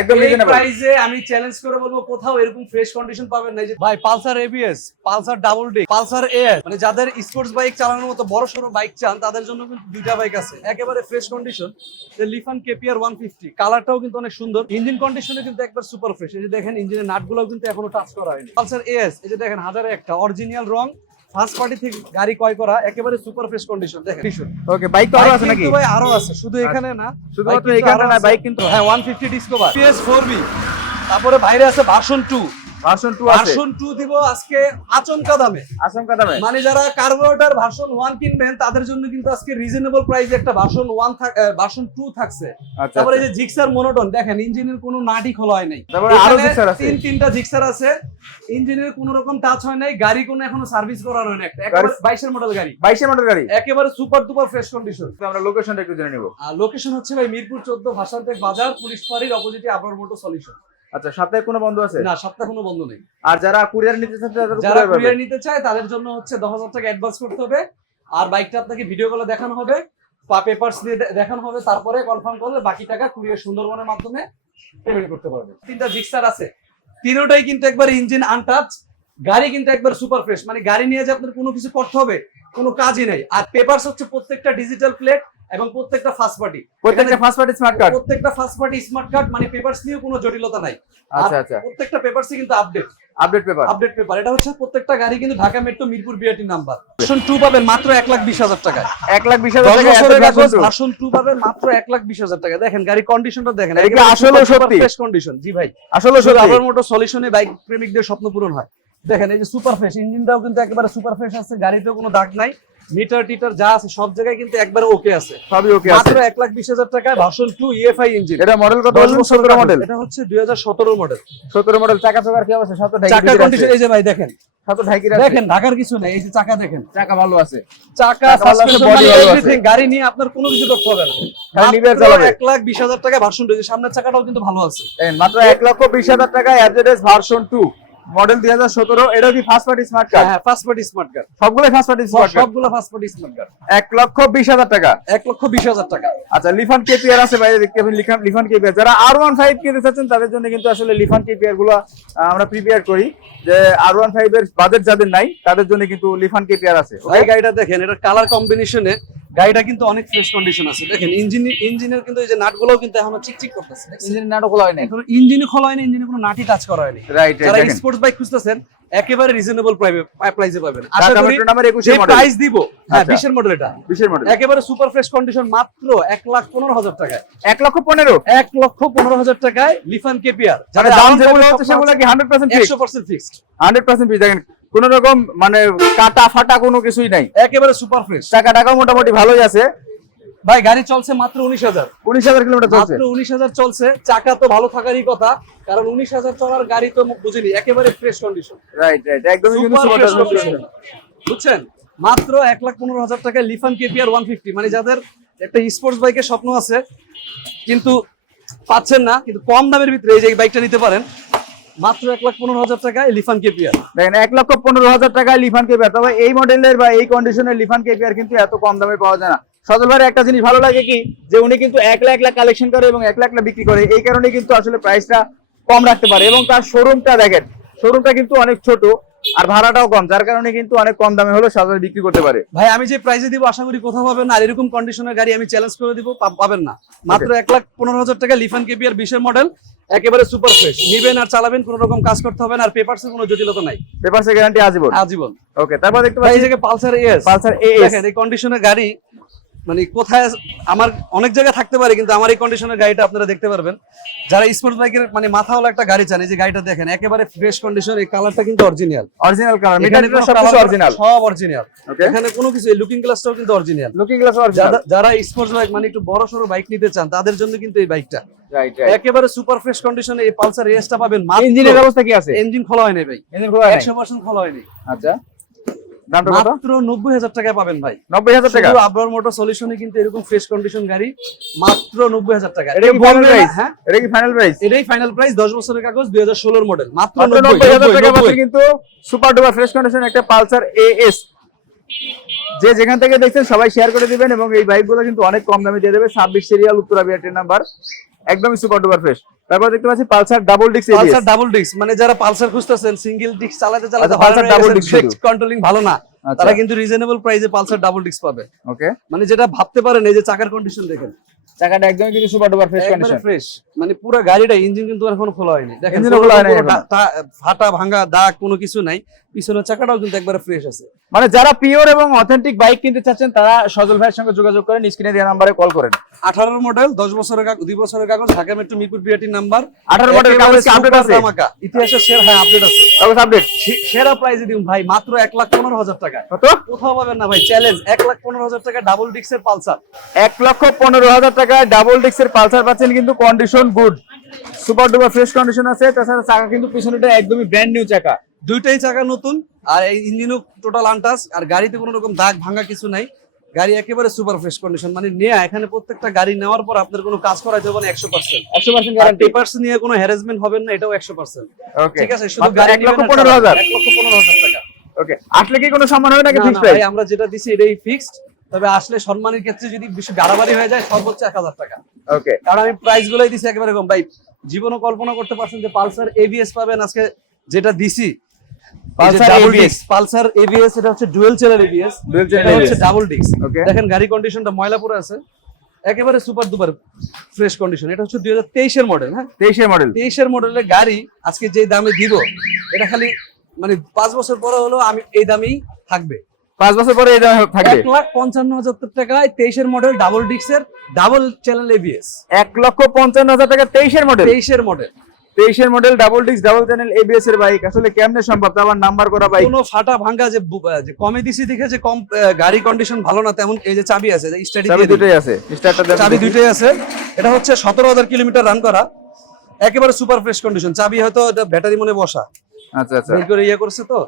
একদম রিজনেবল প্রাইসে আমি চ্যালেঞ্জ করে বলবো কোথাও এরকম ফ্রেশ কন্ডিশন পাবেন না। যে ভাই পালসার এবিএস, পালসার ডাবল ডিক, পালসার এয়ার, মানে যাদের স্পোর্টস বাইক চালানোর মতো বড় সড়ো বাইক চান তাদের জন্য কিন্তু দুইটা বাইক আছে একেবারে ফ্রেশ কন্ডিশন। লিফান কেপিআর 150 কালারটাও কিন্তু অনেক সুন্দর, ইঞ্জিন কন্ডিশনে কিন্তু একবার সুপার ফ্রেশ। এই যে দেখেন ইঞ্জিনের নাটগুলো কিন্তু এখনো টাচ করা হয়নি। পালসার এএস এই যে দেখেন হাজারে একটা অরিজিনাল রং, ফার্স্ট পার্টি থেকে গাড়ি ক্রয় করা, একেবারে সুপার ফ্রেশ কন্ডিশন। দেখেন ওকে, বাইক তো আরো আছে নাকি? ভাই আরো আছে, শুধু এখানে না, শুধুমাত্র এখানে না, বাইক কিন্তু হ্যাঁ 150 ডিসকভার PS4B, তারপরে বাইরে আছে ভার্সন 2। ভার্সন 2 আছে, ভার্সন 2 দিব আজকে আচমকা দামে, মানে যারা কার্বোরেটর ভার্সন 1 কিনবেন তাদের জন্য কিন্তু আজকে রিজনেবল প্রাইসে একটা ভার্সন 1 ভার্সন 2 থাকছে। তারপরে এই যে জিক্সার মনোটন দেখেন, ইঞ্জিনের কোনো নাটই খোলা হয় নাই, তারপরে আরো জিক্সার আছে, তিনটা জিক্সার আছে, ইঞ্জিনের কোনো রকম টাচ হয় নাই, গাড়ি কোনো এখনো সার্ভিস করা হয় না, একটা একেবারে 22 এর মডেল গাড়ি, 22 এর মডেল গাড়ি, একেবারে সুপার ডুপার ফ্রেশ কন্ডিশন। আমরা লোকেশনটা একটু জেনে নিব। আর লোকেশন হচ্ছে ভাই মিরপুর 14 ভাসানটেক বাজার, পুলিশ ফাঁড়ির অপোজিটে আবরার মোটর সলিউশন। আচ্ছা, সপ্তাহে কোনো বন্ধ আছে? না, সপ্তাহে কোনো বন্ধ নেই। আর যারা কুরিয়ার নিতে চায়, যারা কুরিয়ার নিতে চায় তাদের জন্য হচ্ছে 10,000 টাকা অ্যাডভান্স করতে হবে, আর বাইকটা আপনাকে ভিডিও কলে দেখানো হবে, পেপারস দিয়ে দেখানো হবে, তারপরে কনফার্ম করলে বাকি টাকা কুরিয়ার সুন্দরবনের মাধ্যমে পেমেন্ট করতে পারবে। তিনটা জিক্সার আছে, তিনটাই কিন্তু একবার ইঞ্জিন আনটাচ, গাড়ি কিন্তু একবার সুপার ফ্রেশ, মানে গাড়ি নিয়ে যে আপনার কোনো কিছু করতে হবে কোনো কাজই নাই। আর পেপারস হচ্ছে প্রত্যেকটা ডিজিটাল প্লেট এবং প্রত্যেকটা ফার্স্ট পার্টি, স্মার্ট কার্ড, প্রত্যেকটা ফার্স্ট পার্টি স্মার্ট কার্ড, মানে পেপারস নিয়ে কোনো জটিলতা নাই। আচ্ছা আচ্ছা, প্রত্যেকটা পেপারসই কিন্তু আপডেট পেপার। এটা হচ্ছে প্রত্যেকটা গাড়ি কিন্তু Dhaka metro Mirpur BRT number. Version 2 পাবেন মাত্র 1,20,000 টাকায়, 1,20,000 টাকা ভার্সন 2 পাবেন মাত্র 1,20,000 টাকা। দেখেন গাড়ি কন্ডিশনটা দেখেন, এটা আসলে সত্যি ফ্রেশ কন্ডিশন। জি ভাই, আসলে সত্যি আবার মোটর সলিউশনে বাইক প্রেমিকদের স্বপ্ন পূরণ হয়। দেখেন এই যে সুপার ফ্রেশ, ইঞ্জিনটাও কিন্তু একেবারে সুপার ফ্রেশ আছে, গাড়িতেও কোনো দাগ নাই, মিটার টিটার যা আছে সব জায়গায় কিন্তু একবারে ওকে আছে, সবই ওকে আছে। মাত্র 1,20,000 টাকায় ভার্সন 2 ইএফআই ইঞ্জিন। এটা মডেল কত? 17 মডেল। এটা হচ্ছে 2017 মডেল। 17 মডেল। চাকা চাকার কি অবস্থা? সব তো চাকা কন্ডিশন এই যে ভাই দেখেন, সব তো ঢাকি আছে, দেখেন ঢাকার কিছু নাই। এই যে চাকা দেখেন, চাকা ভালো আছে, চাকা সাসপেনশন বডি এভরিথিং, গাড়ি নিয়ে আপনার কোনো কিছু করতে হবে না, খালি নিবে চালাবে। 1,20,000 টাকা ভার্সন 2, সামনের চাকাটাও কিন্তু ভালো আছে। মাত্র 1,20,000 টাকা এফজেডএস ভার্সন 2 মডেল 2017। এটা কি ফার্স্ট পার্টি স্মার্ট কার্ড? হ্যাঁ ফার্স্ট পার্টি স্মার্ট কার্ড, সবগুলো ফার্স্ট পার্টি স্মার্ট কার্ড, সবগুলো ফার্স্ট পার্টি স্মার্ট কার্ড। 1,20,000 টাকা, 1,20,000 টাকা। আচ্ছা, লিফান কেপিআর আছে বাইরে দেখতে পাবেন, লিফান কেপিআর। যারা R15 কিনতে চাচ্ছেন তাদের জন্য কিন্তু আসলে লিফান কেপিআর গুলো আমরা প্রিপেয়ার করি, যে R15 এর বাজেট যাদের নাই তাদের জন্য কিন্তু লিফান কেপিআর আছে। এই গাড়িটা দেখেন, এটা কালার কম্বিনেশনে গাড়িটা কিন্তু অনেক ফ্রেশ কন্ডিশন আছে। দেখেন ইঞ্জিনের কিন্তু এই যে নাটগুলো কিন্তু এখনো চিকচিক করতেছে, ইঞ্জিনের নাটও খোলা হয়নি, এখন ইঞ্জিনে খোলা হয়নি, ইঞ্জিনে কোনো নাটই টাচ করা হয়নি। রাইট, যারা স্পোর্টস বাইক খুঁজতেছেন একেবারে রিজনেবল প্রাইসে পাবেন। আশা ঢাকা করি মেট্রো নাম্বার 21 যে এর মডেল প্রাইস দিব, হ্যাঁ আচ্ছা। 20 এর মডেল, এটা 20 এর মডেল, একেবারে সুপার ফ্রেশ কন্ডিশন, মাত্র 1,15,000 টাকায়। 1,15,000 1,15,000 টাকায় লিফান কেপিআর। যারা দাম যেগুলো হচ্ছে সেগুলো কি 100% ফিক্সড? 100% fixed, 100% fixed. দেখেন কোন রকম মানে কাটা ফাটা কোনো কিছুই নাই, একেবারে সুপার ফ্রেশ। চাকা টাকা মোটামুটি ভালোই আছে। ভাই গাড়ি চলছে মাত্র 19,000 কিলোমিটার চলছে, মাত্র 19,000 চলছে। চাকা তো ভালো থাকারই কথা, কারণ 19,000 চলার গাড়ি তো বুঝিনি, একেবারে ফ্রেশ কন্ডিশন। রাইট, একদমই কিন্তু সুপার কন্ডিশন, বুঝছেন? মাত্র 1,15,000 টাকায় লিফান কেপিআর 150, মানে যাদের একটা স্পোর্টস বাইকের স্বপ্ন আছে কিন্তু পাচ্ছেন না, কিন্তু কম দামের ভিতরে এই যে বাইকটা নিতে পারেন, মাত্র 1,15,000 টাকায় লিফান কেপিআর। দেখেন 1,15,000 টাকায় লিফান কেপিআর। তবে এই মডেলের বা এই কন্ডিশনের লিফান কেপিআর কিন্তু এত কম দামে পাওয়া যায় না। সজল ভাইয়ের একটা জিনিস ভালো লাগে কি, যে উনি কিন্তু 1,00,000 কালেকশন করে এবং 1,00,000 বিক্রি করে, এই কারণে কিন্তু আসলে প্রাইসটা কম রাখতে পারে। এবং তার শোরুমটা দেখেন, শোরুমটা কিন্তু অনেক ছোট আর ভাড়াটাও কম, যার কারণে কিন্তু অনেক কম দামে হলো সজল বিক্রি করতে পারে। ভাই আমি যে প্রাইসে দিব আশা করি কোথাও পাবেন না, আর এরকম কন্ডিশনের গাড়ি আমি চ্যালেঞ্জ করে দিব পাবেন না। মাত্র 1,15,000 টাকা লিফান কেপিআর 20 এর মডেল, একেবারে সুপার ফ্রেশ। নিবেন আর চালাবেন, কোনো রকম কাজ করতে হবে না, আর পেপারসের কোনো জটিলতা নাই, পেপারসের গ্যারান্টি আজীবন। ওকে, তারপর দেখতে পাচ্ছি এই জায়গায় পালসার এএস, দেখেন এই কন্ডিশনের গাড়ি, মানে কোথায় আমার অনেক জায়গায় থাকতে পারে, কিন্তু আমার এই কন্ডিশনের গাড়িটা আপনারা দেখতে পারবেন। যারা স্পোর্টস বাইকের মানে মাথাওয়ালা একটা গাড়ি চান, এই যে গাড়িটা দেখেন একেবারে ফ্রেশ কন্ডিশন, এই কালারটা কিন্তু অরিজিনাল কালার, মিটারটা সবকিছু অরিজিনাল, সব অরিজিনাল। এখানে কোনো কিছু, লুকিং গ্লাসটাও কিন্তু অরিজিনাল, যারা স্পোর্টস বাইক মানে একটু বড় সড়ো বাইক নিতে চান তাদের জন্য কিন্তু এই বাইকটা একেবারে সুপার ফ্রেশ কন্ডিশনে এই পালসার এএসটা পাবেন। ইঞ্জিনের অবস্থা কি আছে? ইঞ্জিন খোলা হয়নি ভাই, ইঞ্জিন খোলা হয়নি, 100% খোলা হয়নি। আচ্ছা, দামটা কত? মাত্র 90,000 টাকায় পাবেন ভাই, 90,000 টাকা। শুধু আবরার মোটর সলিউশনে কিন্তু এরকম ফ্রেশ কন্ডিশন গাড়ি মাত্র 90,000 টাকা। এটা কি ফাইনাল প্রাইস? হ্যাঁ, এটা কি ফাইনাল প্রাইস? এটাই ফাইনাল প্রাইস, 10 বছরের কাগজ, 2016 মডেল, মাত্র 90,000 টাকা পাচ্ছেন কিন্তু সুপার ডুপার ফ্রেশ কন্ডিশন একটা পালসার এএস যে যেখান থেকে দেখছেন সবাই শেয়ার করে দিবেন এবং এই বাইকগুলো কিন্তু অনেক কম দামে দিয়ে দেবে। 26 সিরিয়াল উত্তরা বিআরটি নাম্বার, একদমই সুপার ডুপার ফ্রেশ। তারপর দেখতে পাচ্ছি Pulsar double disc ABS. Pulsar double disc মানে যারা পালসার খুঁজতেছেন সিঙ্গেল ডিস্ক চালাতে চালাতে পালসার ডাবল ডিস্ক কন্ট্রোলিং ভালো না, তারা কিন্তু রিজনেবল প্রাইসে পালসার ডাবল ডিস্ক পাবে। ওকে, মানে যেটা ভাবতে পারেন এই যে চাকার কন্ডিশন দেখেন, চাকাটা একদমই কিন্তু সুপার ডুপার ফ্রেশ একবারে কন্ডিশন। ফ্রেশ, মানে পুরো গাড়িটা ইঞ্জিন কিন্তু এখনো খোলা হয়নি, দেখেন ইঞ্জিনও খোলা হয়নি এখনো। ফাটা ভাঙা দাগ কোনো কিছু নাই, পিছনের চাকাটাও কিন্তু একবারে ফ্রেশ আছে। মানে যারা পিওর এবং অথেন্টিক বাইক কিনতে চাচ্ছেন তারা সজল ভাইয়ের সঙ্গে যোগাযোগ করেন, স্ক্রিনে দেওয়া নম্বরে কল করেন। 18 মডেল, 10 বছরের 2 বছরের কাগজ, Dhaka metro Mirpur BRT number. 18 model কাগজ কি আপডেট আছে? ইতিহাসের সেরা, হ্যাঁ আপডেট আছে, কাগজ আপডেট। সেরা প্রাইসে দিন ভাই মাত্র 1,15,000 টাকা। কত? কোথাও পাবেন না ভাই, চ্যালেঞ্জ 1,15,000 টাকা ডাবল ডিস্কের পালসার। 1,15,000 টাকায় ডাবল ডিস্কের পালসার পাচ্ছেন, কিন্তু condition good, super duper fresh condition আছে। তাছাড়া চাকা কিন্তু পিছনেটা একদমই ব্র্যান্ড নিউ চাকা, দুইটাই চাকা নতুন, আর এই ইঞ্জিনও টোটাল আনটাচ, আর গাড়িতে কোনো রকম দাগ ভাঙা কিছু নাই, গাড়ি একেবারে সুপার ফ্রেশ কন্ডিশন। মানে নেয়া এখানে প্রত্যেকটা গাড়ি নেওয়ার পর আপনার কোনো কাজ করাইতে হবে না, 100% 100% গ্যারান্টি। পেপারস নিয়ে কোনো হ্যারাসমেন্ট হবে না, এটাও 100%। ওকে, ঠিক আছে, শুধু গাড়ি 1,15,000 1,15,000 টাকা। ওকে, আসলে কি কোনো সম্মান হবে নাকি না, ফিক্সড না, প্রাইস? ভাই আমরা যেটা দিছি এটাই ফিক্সড, তবে আসলে সম্মানের ক্ষেত্রে যদি বেশি বাড়াবাড়ি হয়ে যায় সর্বোচ্চ 1,000 টাকা। ওকে, কারণ আমি প্রাইস গুলোই দিছি একেবারে কম ভাই, জীবনও কল্পনা করতে পারছেন যে পালসার এবিএস পাবেন আজকে যেটা দিছি। Pulsar ABS। পালসার এবিএস, এটা হচ্ছে dual channel ABS, Dual channel এটা হচ্ছে ABS ডাবল ডিস্ক। Okay. দেখেন গাড়ি কন্ডিশনটা ময়লা পড়ে আছে, একেবারে সুপার দুপার ফ্রেশ কন্ডিশন। এটা হচ্ছে 2023 এর মডেল, হ্যাঁ 23 এর মডেল। 23 এর মডেলের গাড়ি আজকে যে দামে দিব, এটা খালি মানে 5 বছর পরে হলো আমি এই দামেই থাকবে। 5 বছর পরে এই দামে থাকবে 1,55,000 টাকায় 23 এর মডেল ডাবল ডিস্কের ডাবল চ্যানেল এবিএস। 1,55,000 টাকা 23 এর মডেল। 23 এর মডেল, 23 এর model double disc double channel ABS এর বাইক আসলে কেমনে সম্ভব? আবার নাম্বার করা বাইক, কোনো ফাটা ভাঙা যে কমে দিছি দেখে যে কম গাড়ি কন্ডিশন ভালো না তেমন, এই যে চাবি আছে, স্টাডি চাবি দুটোই আছে, স্টার্টার দেন। চাবি দুটোই আছে। এটা হচ্ছে 17,000 কিলোমিটার রান করা, একেবারে সুপার ফ্রেশ কন্ডিশন। চাবি হয়তো এটা ব্যাটারি মনে বসা, আচ্ছা আচ্ছা, বের করে ইয়ে করছে তো।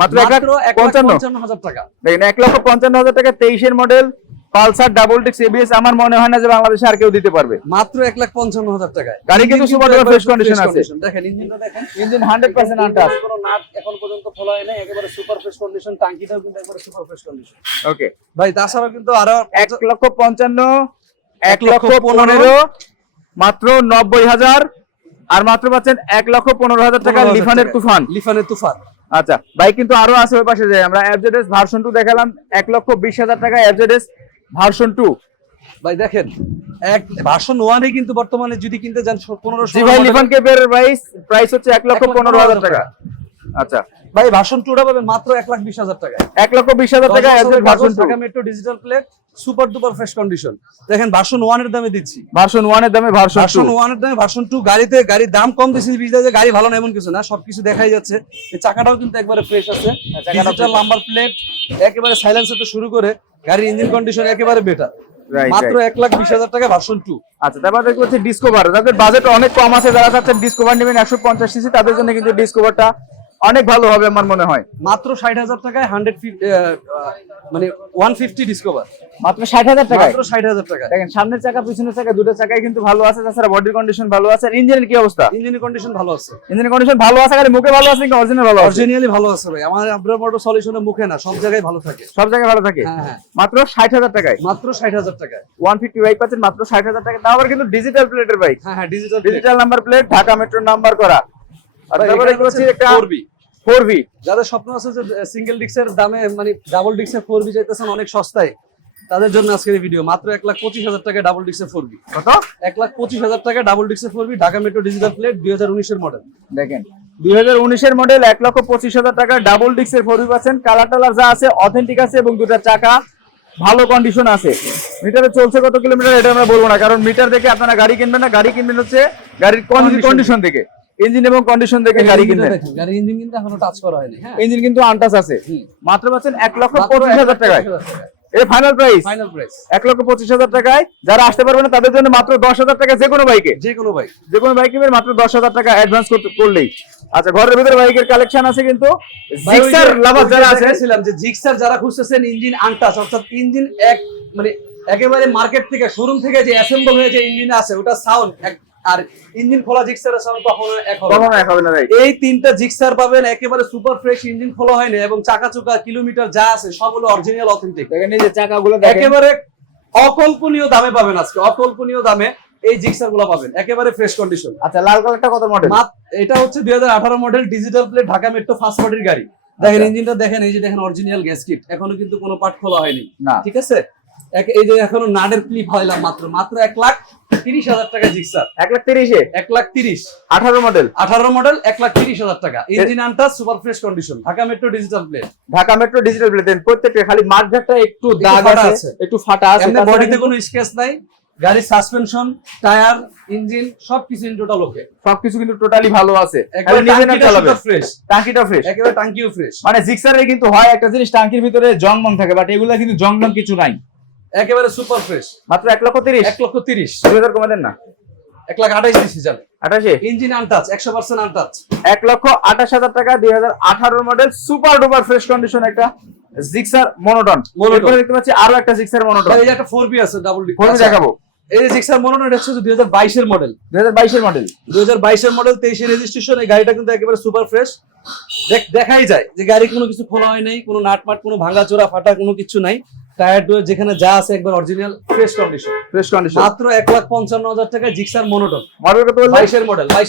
মাত্র 1,55,000 1,55,000 টাকা। দেখেন 1,55,000 টাকা 23 এর model Pulsar double disc ABS. আমার মনে হয় না যে বাংলাদেশে আর কেউ দিতে পারবে। মাত্র 1,55,000 টাকায় গাড়ি কিন্তু সুপার ডুপার ফ্রেশ কন্ডিশন আছে। দেখেন ইঞ্জিনটা দেখেন, ইঞ্জিন 100% আনটাচ। কোনো নাট এখন পর্যন্ত খোলা হয় না, একেবারে সুপার ফ্রেশ কন্ডিশন। টাঙ্কিটাও কিন্তু একবারে সুপার ফ্রেশ কন্ডিশন। ওকে ভাই তাছাড়াও কিন্তু আরো 1,55,000, 1,15,000, মাত্র 90,000, আর মাত্র পাচ্ছেন 1,15,000 টাকা লিফানের তুফান। লিফানের তুফান। আচ্ছা, বাইক কিন্তু আরো আছে ওই পাশে। যাই আমরা এফজেডএস ভার্সন 2 দেখালাম 1,20,000 টাকা এফজেডএস ভার্সন 2। ভাই দেখেন এক ভার্সন 1 এ কিন্তু বর্তমানে যদি কিনতে যান 1500 জি ভাই, লিফান কেপের প্রাইস হচ্ছে 1,15,000 টাকা। আচ্ছা ভাই ভার্সন 2 টা পাবেন মাত্র 1,20,000 টাকায়। 1,20,000 টাকা FZ version 2, Dhaka metro digital plate, super duper fresh condition. দেখেন ভার্সন 1 এর দামে দিচ্ছি, ভার্সন 1 এর দামে ভার্সন 2। ভার্সন 1 এর দামে ভার্সন 2। গাড়ির দাম কম দিছি, বিজনেস যে গাড়ি ভালো না এমন কিছু না, সবকিছু দেখাই যাচ্ছে। এই চাকাটাও কিন্তু একবারে ফ্রেশ আছে, ডিজিটাল নাম্বার প্লেট, একেবারে সাইলেন্সার থেকে শুরু করে গাড়ির ইঞ্জিন কন্ডিশন একেবারে বেটার। মাত্র 1,20,000 টাকা ভার্সন 2। আচ্ছা, তারপর দেখতে পাচ্ছি ডিসকভার। যাদের বাজেট অনেক কম আছে, যারা চাচ্ছেন ডিসকভার নেবেন 150 সিসি, তাদের জন্য কিন্তু ডিসকভারটা অনেক ভালো হবে আমার মনে হয়। মাত্র 60,000 টাকায় 150 ডিসকভার, মাত্র 60,000 টাকা। মাত্র 60,000 টাকা। দেখেন সামনের চাকা পিছনের চাকা দুটো চাকাই কিন্তু ভালো আছে, তাছাড়া বডির কন্ডিশন ভালো আছে। ইঞ্জিনের কি অবস্থা? ইঞ্জিনের কন্ডিশন ভালো আছে, ইঞ্জিনের কন্ডিশন ভালো আছে, খালি মুখে ভালো আছে নাকি অরিজিনাল ভালো আছে? অরিজিনালি ভালো আছে ভাই। আমার আব্রার মোটর সলিউশনের মুখে না, সব জায়গায় ভালো থাকে, সব জায়গায় ভালো থাকে। হ্যাঁ হ্যাঁ। মাত্র 60,000 টাকায়, মাত্র 60,000 টাকায় 150 বাইক পাচ্ছেন মাত্র 60,000 টাকা। তাও আবার কিন্তু ডিজিটাল প্লেটের বাইক, হ্যাঁ হ্যাঁ, digital digital number plate, Dhaka metro number করা। আর তারপরে দেখতে পাচ্ছি একটা 4B। 4V। যাদের স্বপ্ন আছে যে সিঙ্গেল ডিস্কের দামে মানে ডাবল ডিস্কের 4B চাইতেছেন অনেক সস্তায়, তাদের জন্য আজকের এই ভিডিও। মাত্র 1,25,000 টাকা ডাবল ডিস্কের 4B। কত? 1,25,000 টাকা ডাবল ডিস্কের 4B, Dhaka metro digital plate, 2019 এর মডেল। দেখেন 2019 এর মডেল, 1,25,000 টাকা ডাবল ডিস্কের 4V পাচ্ছেন। কালার টালার যা আছে অথেন্টিক আছে এবং দুটো চাকা ভালো কন্ডিশন আছে। মিটারে চলছে কত কিলোমিটার এটা আমরা বলবো না, কারণ মিটার দেখে আপনারা গাড়ি কিনবেন না, গাড়ি কিনবেন হচ্ছে গাড়ির কন্ডিশন দেখে, ইঞ্জিন এবং কন্ডিশন দেখে গাড়ি কিনবেন। গাড়ির ইঞ্জিন কিন্তু এখনো টাচ করা হয়নি, হ্যাঁ ইঞ্জিন কিন্তু আনটাচ আছে। মাত্র পাচ্ছেন 1,25,000 টাকায়। এই ফাইনাল প্রাইস ফাইনাল প্রাইস 1,25,000 টাকায়। যারা আসতে পারবে না তাদের জন্য মাত্র 10,000 টাকা যে কোনো বাইকে, যে কোনো বাইক, যে কোনো বাইক কিনবেন মাত্র 10,000 টাকা অ্যাডভান্স করলেই। আচ্ছা, ঘরের ভিতরে বাইকের কালেকশন আছে কিন্তু জিক্সার লাভার যারা আছে, দেখেছিলাম যে জিক্সার যারা খুঁজতেছেন ইঞ্জিন আনটাচ, অর্থাৎ ইঞ্জিন এক মানে একেবারে মার্কেট থেকে শোরুম থেকে যে অ্যাসেম্বল হয়ে যে ইঞ্জিন আছে ওটা সাউন্ড আর ইঞ্জিন খোলা জিক্সারের সাউন্ড কখনো এক হবে না। কখনো এক হবে না, রাইট। এই তিনটা জিক্সার পাবেন একেবারে সুপার ফ্রেশ, ইঞ্জিন খোলা হয়নি এবং চাকা চোকা কিলোমিটার যা আছে সবগুলো অরিজিনাল অথেন্টিক। দেখেন এই যে চাকাগুলো দেখেন, একেবারে অকল্পনীয় দামে পাবেন, আজকে অকল্পনীয় দামে এই জিক্সার গুলো পাবেন একেবারে ফ্রেশ কন্ডিশন। আচ্ছা লাল কালারটা কত মডেল? এটা হচ্ছে 2018 model digital plate Dhaka metro first পার্টির গাড়ি। দেখেন ইঞ্জিনটা দেখেন, এই যে দেখেন অরিজিনাল গ্যাস কিট, এখনো কিন্তু কোনো পার্ট খোলা হয়নি, না। ঠিক আছে। এই যে এখনো নাটের ক্লিপ হইলাম মাত্র 1,30,000 টাকা জিক্সার। 1,30,000 1,30,000 18 মডেল 18 মডেল 1,30,000 টাকা। Engine untouch super fresh condition, Dhaka metro digital plate. Dhaka metro digital plate দেন। প্রত্যেকটা খালি মাঠঘাটটা একটু দাগ ফাটা আছে, একটু ফাটা আছে, এমনি তাছাড়া বডিতে কিন্তু কোনো স্কেচ নাই। গাড়ির সাসপেনশন, টায়ার, ইঞ্জিন সবকিছু ইন টোটাল ওকে, সবকিছু কিন্তু টোটালি ভালো আছে। একবার খালি নিজে না চালাবে, ফ্রেশ, টাঙ্কিটা ফ্রেশ, একেবারে টাঙ্কিও ফ্রেশ। মানে জিক্সারে কিন্তু হয় একটা জিনিস টাঙ্কির ভিতরে জংমং থাকে, বাট এগুলা কিন্তু জংমং কিছু নাই, একেবারে সুপার ফ্রেশ। মাত্র 1,30,000। 1,30,000 2000 কমে দেন না, 1,28,000 দিছি জান। 28 ইঞ্জিন আনটাচ 100% আনটাচ। 1,28,000 টাকা 2018 model super duper fresh condition একটা জিক্সার মনোটন। এরপরে দেখতে পাচ্ছি আরো একটা জিক্সার মনোটন। এই যে একটা 4B আছে ডাবল ডি, 4B দেখাবো। এই যে জিক্সার মনোটন, এটা হচ্ছে 2022 এর মডেল। 2022 এর মডেল, 2022 এর মডেল, 23 এর রেজিস্ট্রেশন। এই গাড়িটা কিন্তু একেবারে সুপার ফ্রেশ, দেখাই যায় যে গাড়ি কোনো কিছু খোলা হয় নাই, কোনো নাটমাট, কোনো ভাঙা চোরা ফাটা কোনো কিছু নাই। টায়ার টুয়ার যেখানে যা আছে একবার original fresh condition, fresh condition. মাত্র 1,55,000 টাকা জিক্সার মনোটন। মডেল কত বললেন? 22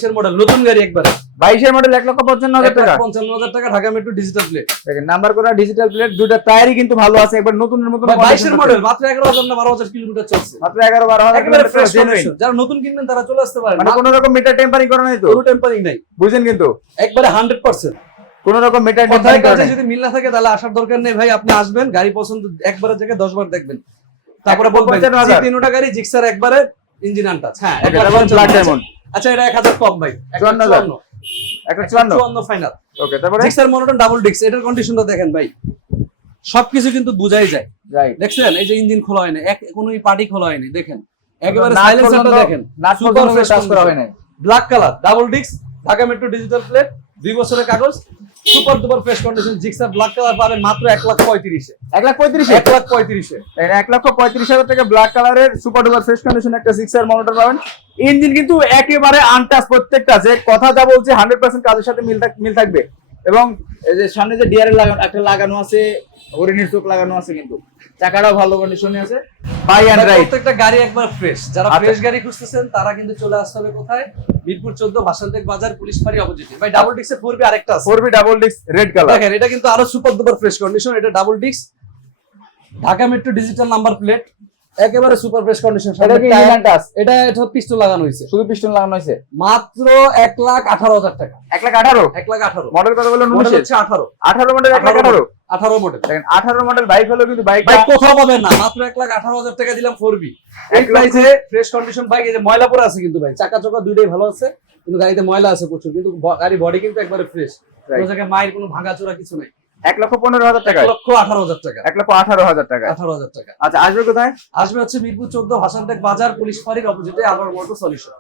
এর মডেল নতুন গাড়ি একবারে। 22 এর মডেল 1,55,000 টাকা। 1,55,000 টাকা ঢাকা মেট্রো ডিজিটাল প্লেট। দেখেন নাম্বার করা ডিজিটাল প্লেট, দুটো টায়ারই কিন্তু ভালো আছে, একবার নতুনের মতন। 22 এর মডেল, মাত্র 11,000 না 12,000 কিলোমিটার চলছে, মাত্র 11-12,000 একেবারে ফ্রেশ কিলোমিটার কন্ডিশন। যারা নতুন কিনবেন তারা চলে আসতে পারেন, মানে কোনো রকম মিটার টেম্পারিং করা নাই তো, কোনো টেম্পারিং নাই, বুঝেন কিন্তু একবারে 100%। কোনো রকম মিটার কথায় টেম্পারিং করা কাজে নাই। যদি মিল না থাকে তাহলে আসার দরকার নেই ভাই, আপনি আসবেন, গাড়ি পছন্দ একবারের জায়গায় 10 বার দেখবেন, তারপরে বলবেন 55,000 তিনটা গাড়ি জিক্সার একবারে ইঞ্জিন আনটাচ। হ্যাঁ, Okay, তারপর ব্ল্যাক ডায়মন্ড। আচ্ছা এটা 1000 কম ভাই, 54,000 154 ফাইনাল। ওকে, তারপরে জিক্সার মনোটন ডাবল ডিস্ক, এটার কন্ডিশনটা দেখেন ভাই, সবকিছু কিন্তু বুঝাই যায়। রাইট, দেখছেন এই যে ইঞ্জিন খোলা হয়নি, কোনো পার্টি খোলা হয়নি, দেখেন একেবারে নাট সাইলেন্সারটা পর্যন্ত- দেখেন, নাট সুপার পর্যন্ত ফ্রেশ টাচ করা হয় নাই। Black colour double disc, Dhaka metro digital plate, 2 বছরের কাগজ, super duper fresh condition. Gixxer black colour পাবেন মাত্র 1,35,000 1,35,000 1,35,000 1,35,000 টাকা ব্ল্যাক কালারের সুপার ডুপার ফ্রেশ কন্ডিশন একটা জিক্সার মনোটর পাবেন। ইঞ্জিন কিন্তু একেবারে আনটাচ, প্রত্যেকটা যে কথা যা বলছে 100% কাজের সাথে মিল থাকবে। এবং এই যে সামনে যে ডিআরএল লাগানো আছে, হরিণের চোখ লাগানো আছে, কিন্তু চাকাটাও ভালো কন্ডিশনে আছে। বাই এন্ড রাইড, প্রত্যেকটা গাড়ি একবার ফ্রেশ। যারা আচ্ছা। ফ্রেশ গাড়ি খুঁজতেছেন তারা কিন্তু চলে আসতে হবে কোথায়? মিরপুর 14 বাসানটেক বাজার, পুলিশ ফাঁড়ি অপোজিটে। ভাই ডাবল ডিস্কের 4B আরেকটা আছে, 4B double disc red colour. দেখেন এটা কিন্তু আরো সুপার ডুপার ফ্রেশ কন্ডিশন। এটা double disc, Dhaka metro digital number plate, একেবারে সুপার ফ্রেশ কন্ডিশন। এটা কি ইঞ্জিন টাচ? এটা পিস্টন লাগানো হয়েছে, শুধু পিস্টন লাগানো হয়েছে, মাত্র 1,18,000 টাকা। 1,18,000 1,18,000 মডেল কত বললেন? মডেল 19 হচ্ছে 18 18 মডেল 1,18,000 18 মডেল। দেখেন 18 মডেল বাইক হলো, কিন্তু বাইকটা ভাই কোথাও পাবেন না, মাত্র 1,18,000 টাকা দিলাম 4B। এই 1,00,000 প্রাইসে ফ্রেশ কন্ডিশন বাইক। এই যে ময়লা পড়ে আছে কিন্তু ভাই, চাকা চোকা দুইটাই ভালো আছে, কিন্তু গাড়িতে ময়লা আছে প্রচুর, কিন্তু গাড়ি বডি কিন্তু একবারে ফ্রেশ, কোনো জায়গায় মায়ের কোনো ভাঙাচোরা কিছু নাই। 1,15,000 টাকা, 1,18,000 টাকা, 1,18,000 টাকা। 18,000 টাকা। আচ্ছা, আসবে কোথায়? আসবে হচ্ছে মিরপুর 14 হাসানটেক বাজার, পুলিশ ফাঁড়ির অপোজিটে আবার মোটর সলিউশন।